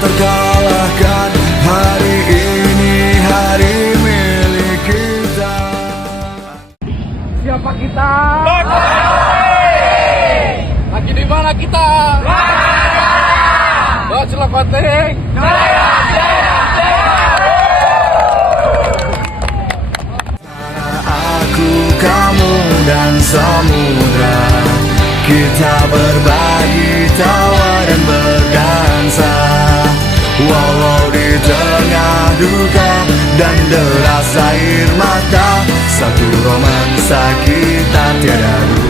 terkalahkan. Hari ini hari milik kita. Siapa kita? Lagi di mana kita? Bawa Cilakoting. Aku, kamu, dan samudra, kita berbagi tawa dan berdansa. Walau di tengah duka dan deras air mata, satu romansa kita tiada dusta.